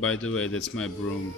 By the way, that's my broom.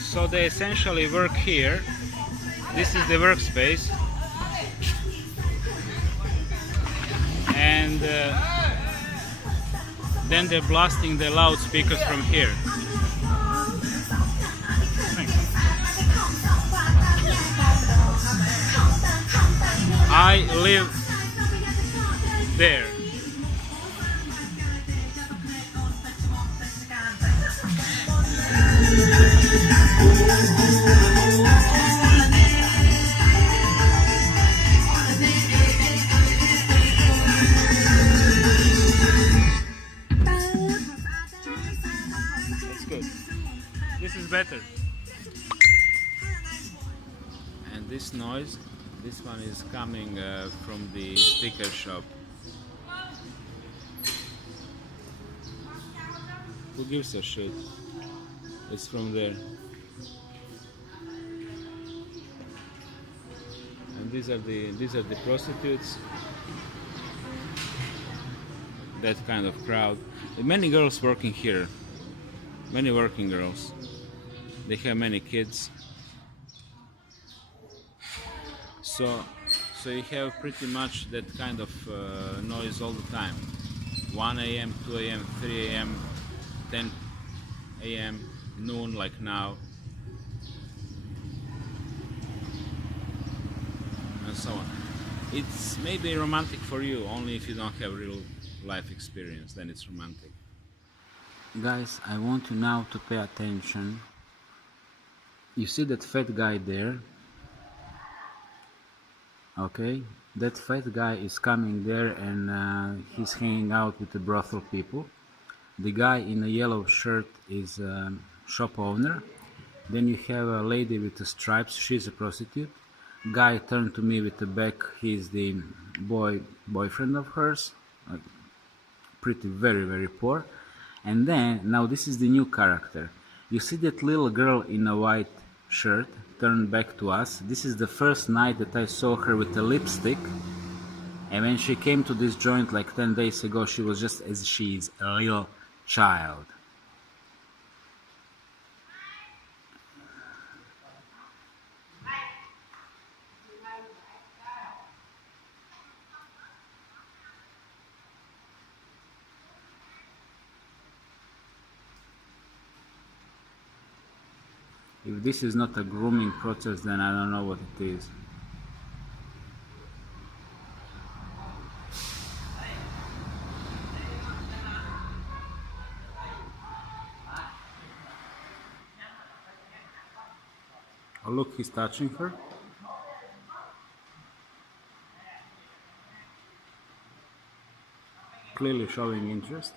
So they essentially work here. This is the workspace, and then they're blasting the loudspeakers from here. I live there. That's good. This is better. And this noise, this one is coming from the sticker shop. Who gives a shit? It's from there. And these are the prostitutes. That kind of crowd. Many girls working here. Many working girls. They have many kids. So you have pretty much that kind of noise all the time. 1 a.m., 2 a.m., 3 a.m., 10 a.m., noon like now, and so on. It's maybe romantic for you only if you don't have real life experience, then it's romantic. Guys, I want you now to pay attention. You see that fat guy there? Okay, that fat guy is coming there and he's hanging out with the brothel people. The guy in a yellow shirt is a shop owner. Then you have a lady with the stripes, she's a prostitute. Guy turned to me with the back, he's the boyfriend of hers. Pretty very poor. And then, now this is the new character. You see that little girl in a white shirt turned back to us. This is the first night that I saw her with a lipstick. And when she came to this joint like 10 days ago, she was just as she is, a little child. If this is not a grooming process, then I don't know what it is. Oh, look, he's touching her. Clearly showing interest.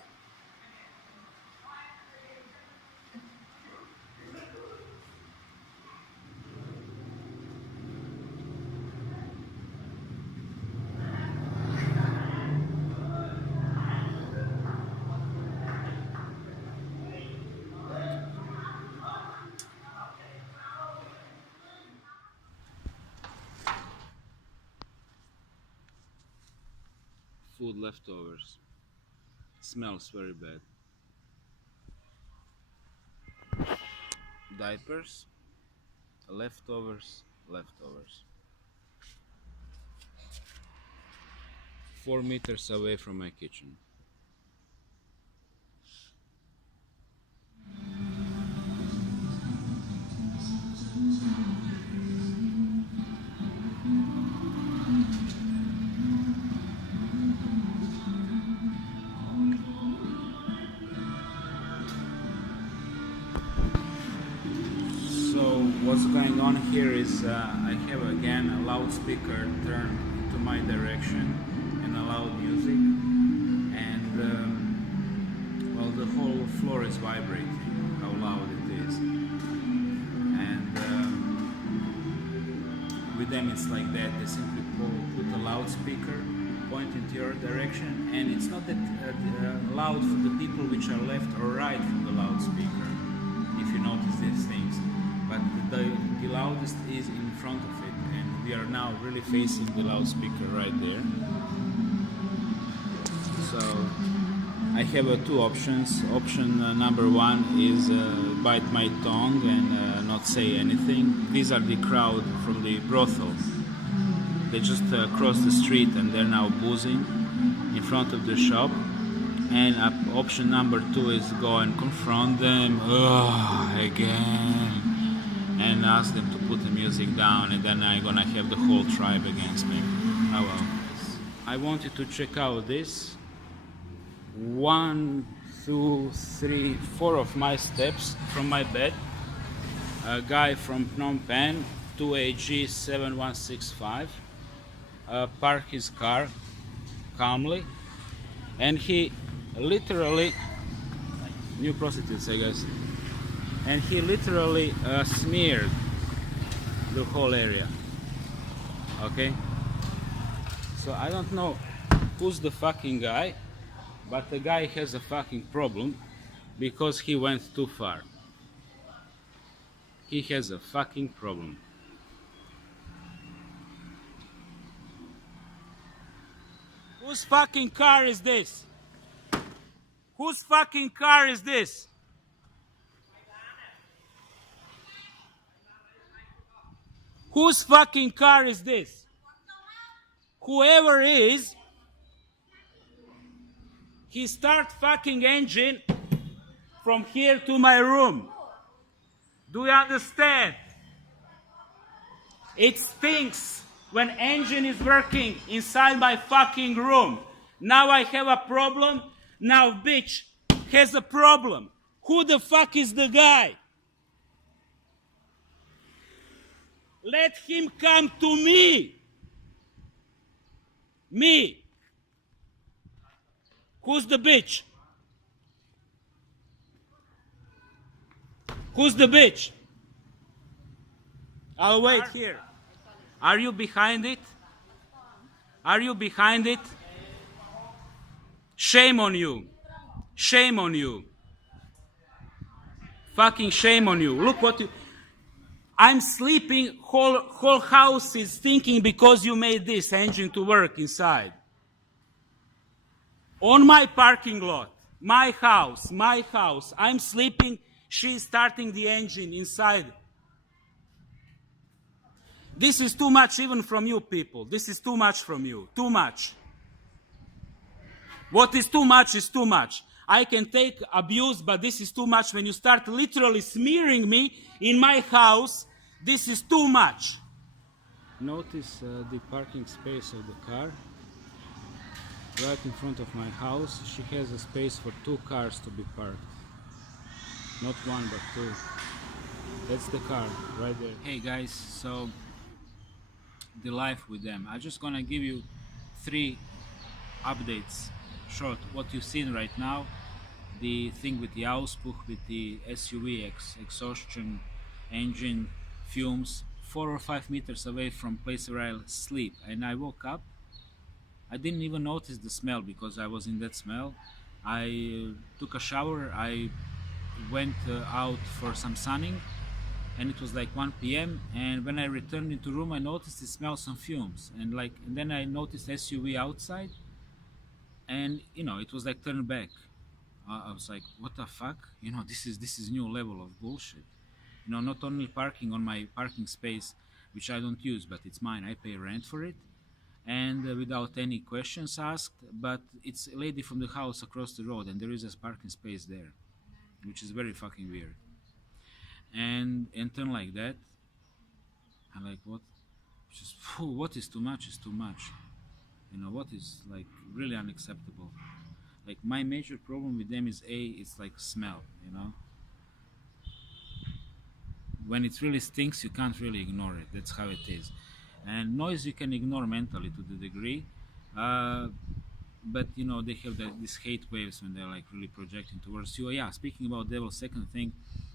Food leftovers. Smells very bad. Diapers. Leftovers. 4 meters away from my kitchen. What's going on here is I have again a loudspeaker turned to my direction and a loud music, and well, the whole floor is vibrating, how loud it is, and with them it's like that. They simply put a loudspeaker pointing to your direction, and it's not that loud for the people which are left or right from the loudspeaker, if you notice these things. But the loudest is in front of it, and we are now really facing the loudspeaker right there. So I have two options. Option number one is bite my tongue and not say anything. These are the crowd from the brothel. They just crossed the street and they're now boozing in front of the shop. And option number two is go and confront them again, and ask them to put the music down, and then I'm gonna have the whole tribe against me. Oh well. I wanted to check out this. 1, 2, 3, 4 of my steps from my bed. A guy from Phnom Penh, 2AG 7165, parked his car calmly, and he literally, new prostitutes I guess, and he literally smeared the whole area. Okay, so I don't know who's the fucking guy, but the guy has a fucking problem because he went too far. He has a fucking problem. Whose fucking car is this? Whose fucking car is this? Whose fucking car is this? Whoever is, he start fucking engine from here to my room. Do you understand? It stinks when engine is working inside my fucking room. Now I have a problem. Now bitch has a problem. Who the fuck is the guy? Let him come to me. Me. Who's the bitch? Who's the bitch? I'll wait here. Are you behind it? Are you behind it? Shame on you. Shame on you. Fucking shame on you. Look what you... I'm sleeping, whole house is thinking because you made this engine to work inside. On my parking lot, my house, I'm sleeping, she's starting the engine inside. This is too much even from you people. This is too much from you. Too much. What is too much is too much. I can take abuse, but this is too much. When you start literally smearing me in my house, this is too much. Notice the parking space of the car. Right in front of my house, she has a space for 2 cars to be parked. Not 1, but 2. That's the car right there. Hey guys, so the life with them. I'm just gonna give you 3 updates. Short, what you've seen right now, the thing with the Auspuh, with the SUV exhaustion engine, fumes, 4 or 5 meters away from place where I sleep, and I woke up. I didn't even notice the smell because I was in that smell. I took a shower, I went out for some sunning, and it was like 1 p.m. and when I returned into room, I noticed it smells some fumes, and then I noticed SUV outside, and it was like turned back. I was like, what the fuck? This is new level of bullshit. Not only parking on my parking space, which I don't use, but it's mine. I pay rent for it, and without any questions asked. But it's a lady from the house across the road, and there is a parking space there, which is very fucking weird. And turn like that. I'm like, what? Just what is too much is too much. What is like really unacceptable. Like my major problem with them is it's like smell. When it really stinks, you can't really ignore it. That's how it is. And noise you can ignore mentally to the degree, but they have these hate waves when they're like really projecting towards you. Yeah, speaking about devil, second thing,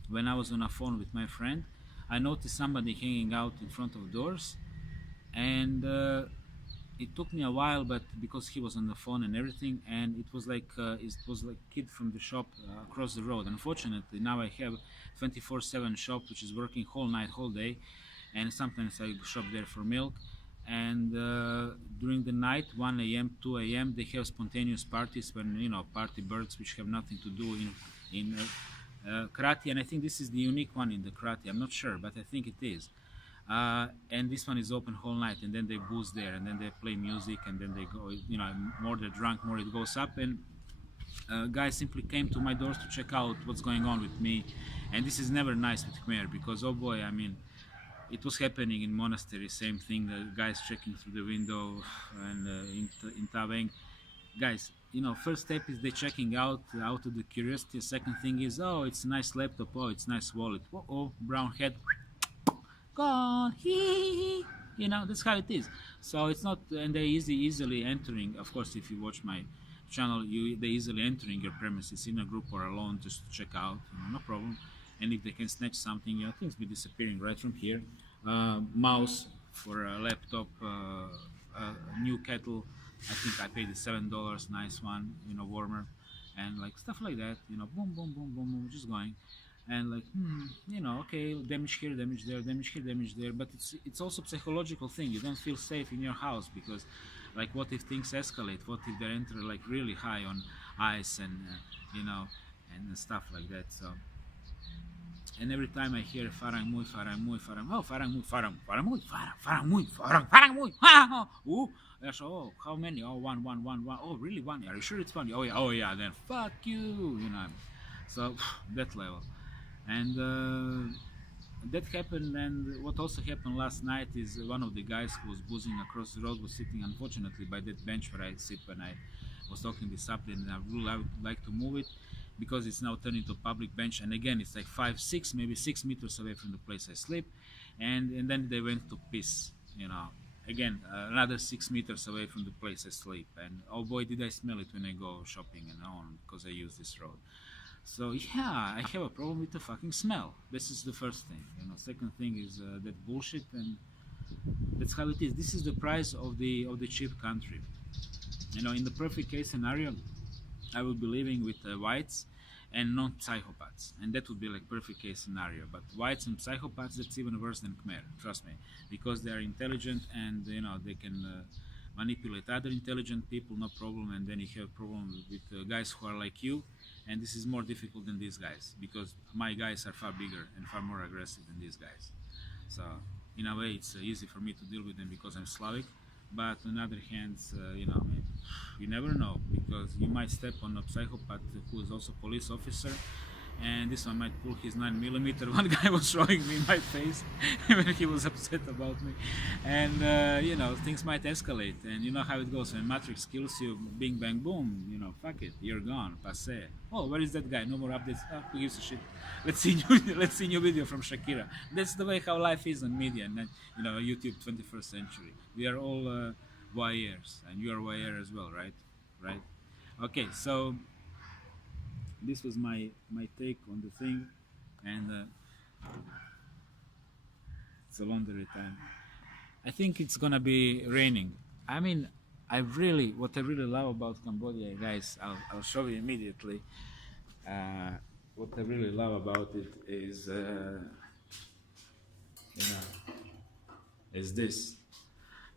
when I was on a phone with my friend, I noticed somebody hanging out in front of doors, and it took me a while, but because he was on the phone and everything, and it was like kid from the shop across the road. Unfortunately, now I have 24/7 shop which is working whole night, whole day, and sometimes I shop there for milk. And during the night, 1 a.m., 2 a.m., they have spontaneous parties when party birds which have nothing to do in karate, and I think this is the unique one in the karate. I'm not sure, but I think it is. And this one is open whole night, and then they booze there, and then they play music, and then they go, more they're drunk, more it goes up. And guys simply came to my doors to check out what's going on with me, and this is never nice with Khmer, because oh boy, I mean, it was happening in monastery, same thing, the guys checking through the window, and in Taveng. Guys, first step is they checking out of the curiosity. Second thing is, oh, it's a nice laptop, oh, it's a nice wallet, oh, brown head, gone, that's how it is. So it's not, and they easily entering. Of course, if you watch my channel, they easily entering your premises in a group or alone just to check out, no problem. And if they can snatch something, things be disappearing right from here. Mouse for a laptop, new kettle. I think I paid the $7, nice one, warmer, and like stuff like that. Boom, boom, boom, boom, boom, just going. And like okay, damage here, damage there, damage here, damage there, but it's also a psychological thing. You don't feel safe in your house, because like, what if things escalate? What if they enter like really high on ice, and and stuff like that. So, and every time I hear Farang Mui, Farang Mui, Farang, oh, Farang Mui, Farang, Farang Mui, Farang Mui, Farang Mui, ooh, oh, how many? Oh, one. Oh, really, one? Are you sure it's funny? Oh yeah, then fuck you, So that level. And that happened. And what also happened last night is one of the guys who was boozing across the road was sitting, unfortunately, by that bench where I sit when I was talking this up, and I would like to move it, because it's now turned into a public bench. And again, it's like 5, 6, maybe 6 meters away from the place I sleep, and then they went to piss, again, another 6 meters away from the place I sleep. And oh boy, did I smell it when I go shopping and on, because I use this road. So yeah, I have a problem with the fucking smell. This is the first thing. Second thing is that bullshit, and that's how it is. This is the price of the cheap country. In the perfect case scenario, I would be living with whites and non-psychopaths, and that would be like perfect case scenario. But whites and psychopaths, that's even worse than Khmer, trust me, because they are intelligent, and they can manipulate other intelligent people, no problem. And then you have problem with guys who are like you, and this is more difficult than these guys, because my guys are far bigger and far more aggressive than these guys. So in a way, it's easy for me to deal with them because I'm Slavic. But on the other hand, you never know, because you might step on a psychopath who is also police officer, and this one might pull his 9 millimeter. One guy was showing me my face when he was upset about me, and things might escalate. And you know how it goes when Matrix kills you, bing bang boom. Fuck it, you're gone, passé. Oh, where is that guy? No more updates. Who gives a shit? Let's see let's see new video from Shakira. That's the way how life is on media, and YouTube 21st century. We are all voyeurs, and you are voyeur as well, right? Right. Okay, so this was my take on the thing, and it's a laundry time. I think it's gonna be raining. I mean, what I really love about Cambodia, guys, I'll show you immediately. What I really love about it is you know is this.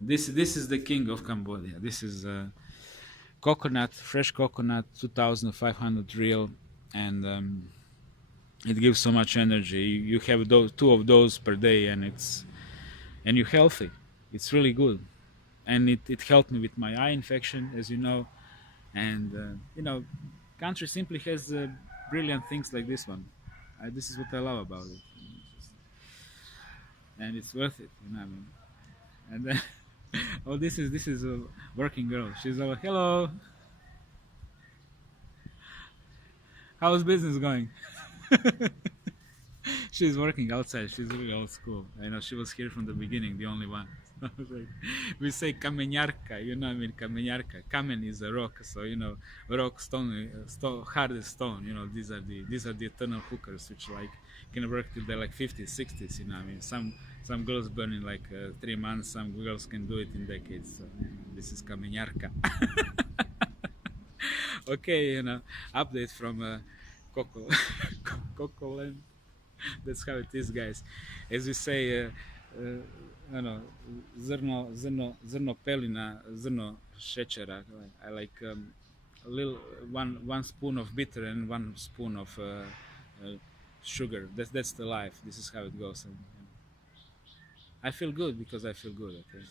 This is the king of Cambodia. This is coconut, fresh coconut, 2,500 real, and it gives so much energy. You have two of those per day, and you're healthy. It's really good, and it helped me with my eye infection, as you know. And country simply has brilliant things like this one. This is what I love about it, and it's worth it. You know what I mean? And then, oh, this is a working girl. She's all, hello, how's business going? She's working outside. She's really old school. I know she was here from the beginning, the only one. We say kamenyarka, I mean, kamenyarka. Kamen is a rock, so rock, stone, hard as stone. These are the eternal hookers, which like can work till they're like 50s, 60s. I mean, some girls burn in like 3 months. Some girls can do it in decades. So this is kamenyarka. Okay, update from Coco, Coco Land. That's how it is, guys. As we say, zrno pelina, zrno šećera. I like a little one spoon of bitter and 1 spoon of sugar. That's the life. This is how it goes. And I feel good because I feel good. Okay.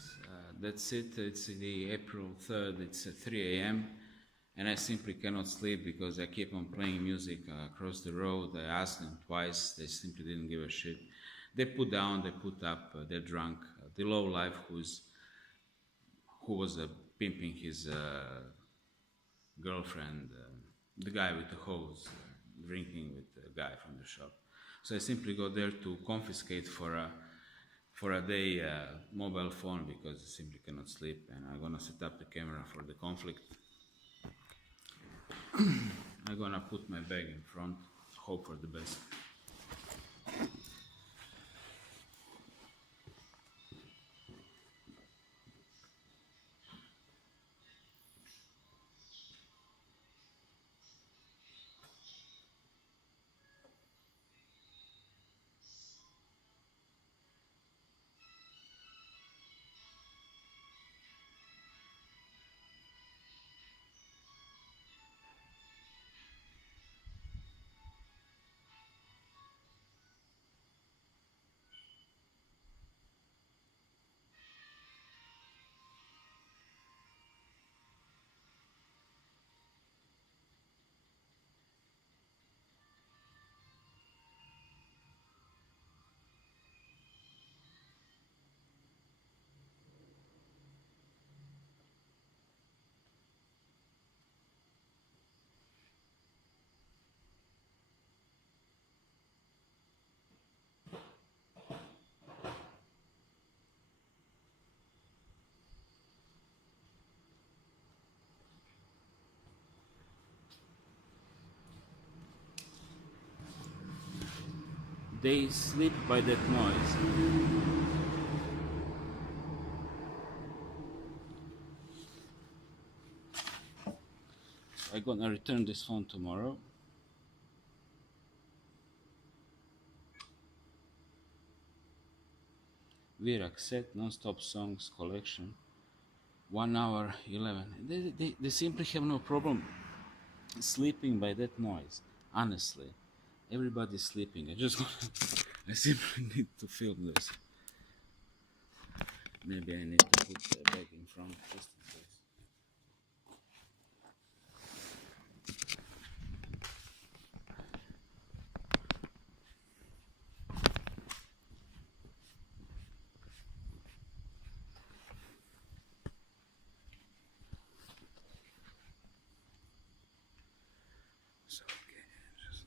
That's it. It's the April 3rd. It's 3 a.m. and I simply cannot sleep because I keep on playing music across the road. I asked them twice, they simply didn't give a shit. They put down, they put up, they're drunk. The low life who was pimping his girlfriend, the guy with the hose, drinking with the guy from the shop. So I simply go there to confiscate for a day mobile phone because I simply cannot sleep, and I'm gonna set up the camera for the conflict. I'm gonna put my bag in front, hope for the best. They sleep by that noise. I'm gonna return this phone tomorrow. Virak set non-stop songs collection. 1 hour 11. They simply have no problem sleeping by that noise. Honestly, everybody's sleeping. I simply need to film this. Maybe I need to put the bag in front just in case. So, okay, just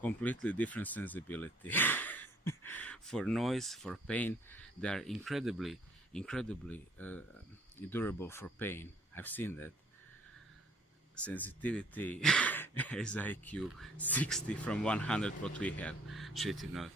completely different sensibility. For noise, for pain, they are incredibly durable for pain. I've seen that. Sensitivity is IQ 60 from 100 what we have. Shit, you know.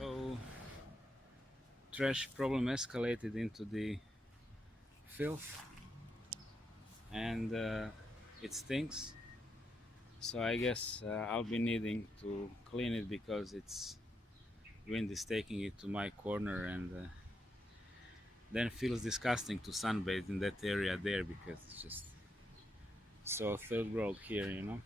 So, trash problem escalated into the filth, and it stinks. So I guess I'll be needing to clean it because wind is taking it to my corner, and then it feels disgusting to sunbathe in that area there because it's just so third world here, you know.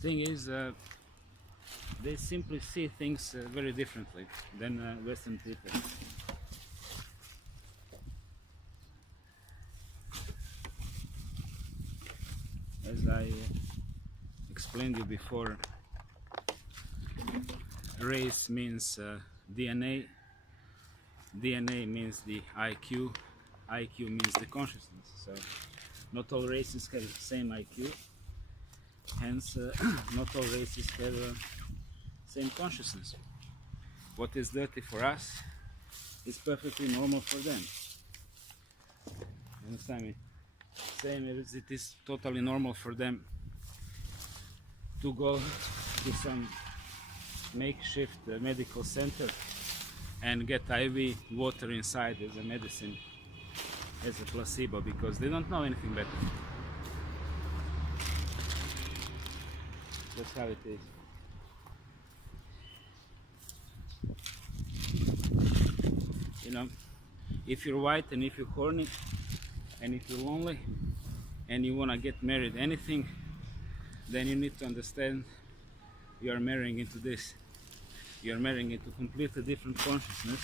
Thing is, they simply see things very differently than Western people. As I explained you before, race means DNA, DNA means the IQ, IQ means the consciousness. So not all races have the same IQ, hence not all races have same consciousness. What is dirty for us is perfectly normal for them. You understand me? Same as it is totally normal for them to go to some makeshift medical center and get IV water inside as a medicine, as a placebo, because they don't know anything better. That's how it is. You know, if you're white and if you're horny and if you're lonely and you want to get married anything, then you need to understand you are marrying into this. You are marrying into completely different consciousness,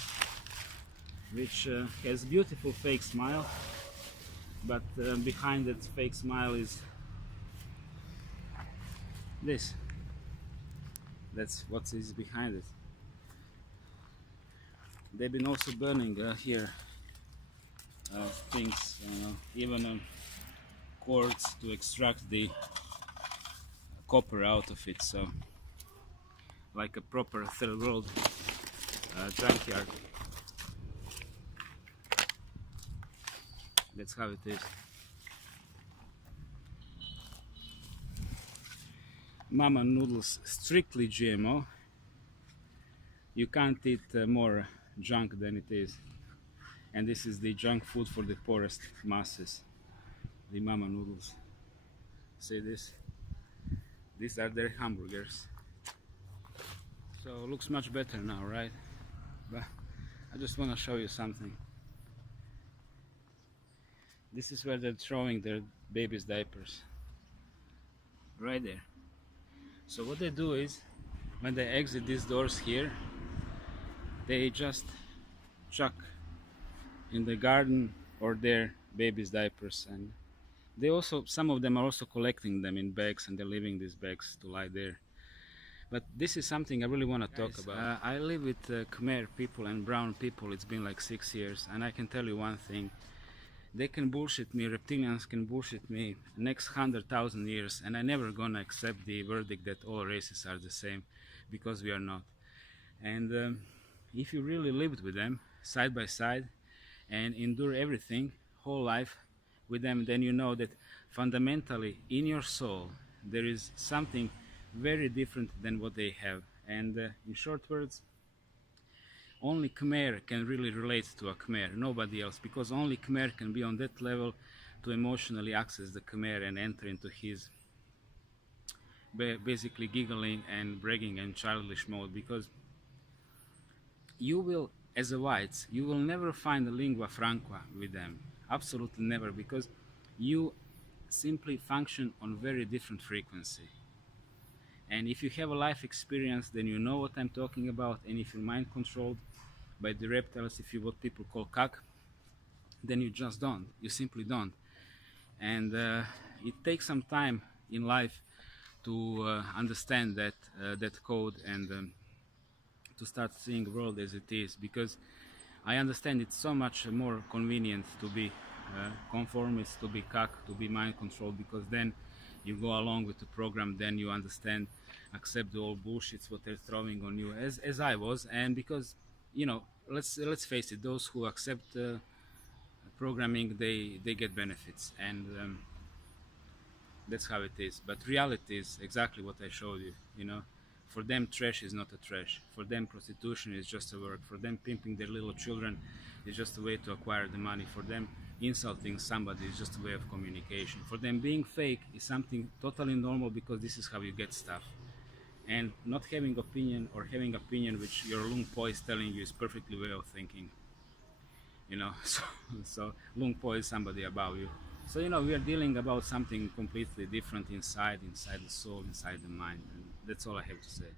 which has beautiful fake smile, but behind that fake smile is this. That's what is behind it. They've been also burning here things, even cords to extract the copper out of it, so like a proper third world junkyard. That's how it is. Mama noodles strictly GMO. You can't eat more junk than it is, and this is the junk food for the poorest masses, the mama noodles. See this? These are their hamburgers. So it looks much better now, right? But I just want to show you something. This is where they're throwing their babies' diapers, right there. So what they do is, when they exit these doors here, they just chuck in the garden or their babies' diapers, and they also, some of them are also collecting them in bags, and they're leaving these bags to lie there. But this is something I really want to talk about. I live with Khmer people and brown people. It's been like 6 years, and I can tell you one thing. They can bullshit me, reptilians can bullshit me next 100,000 years, and I'm never gonna accept the verdict that all races are the same, because we are not. And if you really lived with them side by side and endure everything whole life with them, then you know that fundamentally in your soul there is something very different than what they have. And in short words, only Khmer can really relate to a Khmer, nobody else, because only Khmer can be on that level to emotionally access the Khmer and enter into his basically giggling and bragging and childish mode. Because you will, as a whites, you will never find a lingua franca with them, absolutely never, because you simply function on very different frequency. And if you have a life experience, then you know what I'm talking about. And if you're mind controlled by the reptiles, if you what people call kak, then you just don't. You simply don't. And it takes some time in life to understand that code and to start seeing the world as it is. Because I understand it's so much more convenient to be conformist, to be kak, to be mind controlled, because then you go along with the program, then you understand, accept the old bullshits what they're throwing on you, as I was. And because, you know, let's face it, those who accept programming, they get benefits, and that's how it is. But reality is exactly what I showed you. You know, for them trash is not a trash. For them prostitution is just a work. For them pimping their little children is just a way to acquire the money. For them insulting somebody is just a way of communication. For them being fake is something totally normal, because this is how you get stuff. And not having opinion, or having opinion which your Lung Po is telling you, is perfectly way of thinking. You know, so Lung Po is somebody above you. So, you know, we are dealing about something completely different inside the soul, inside the mind, and that's all I have to say.